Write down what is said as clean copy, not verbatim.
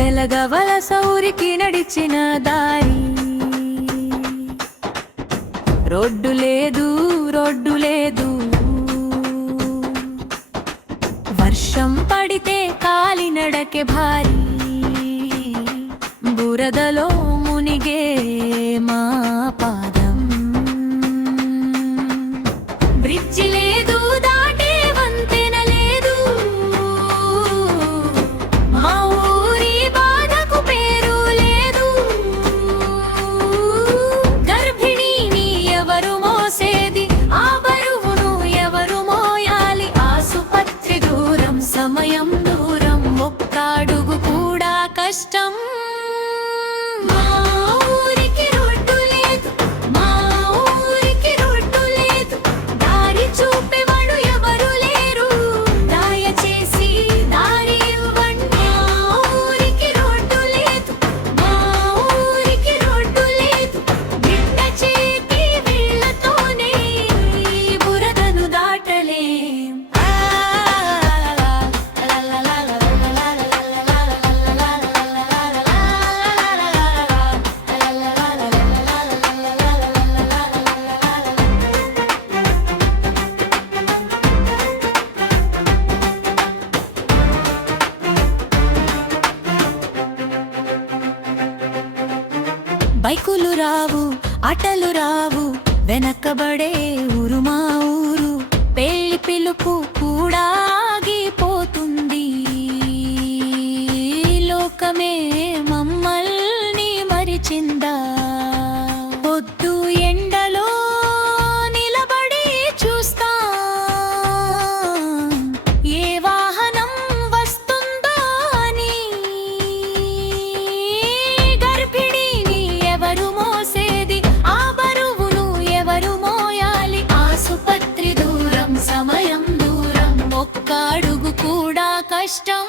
వెలగవలస ఊరికి నడిచిన దారి, రోడ్డు లేదు రోడ్డు లేదు. వర్షం పడితే కాలినడకే భారీ, బురదలో మునిగే మా పాదం. బ్రిడ్జి లేదు, దాటే వంతెన లేదు, మా ఊరి బాధకు పేరు లేదు. గర్భిణీని ఎవరు మోసేది, ఆ బరువును ఎవరు మోయాలి. ఆసుపత్రి దూరం, సమయం దూరం, ఒక్కడుగు కూడా కష్టం. బైకులు రావు, ఆటలు రావు, వెనకబడే ఊరు మా ఊరు. పెళ్లి పిలుపు కూడా ఆగిపోతుంది, లోకమే మమ్మల్ని మరిచిందా. పొద్దు ఎండలో నిలబడి చూస్తా, ఏ వాహనం వస్తుందో అని. గర్భిణీని ఎవరు మోసేది, ఆ బరువును ఎవరు మోయాలి. ఆసుపత్రి దూరం, సమయం దూరం, ఒక్క అడుగు కూడా కష్టం.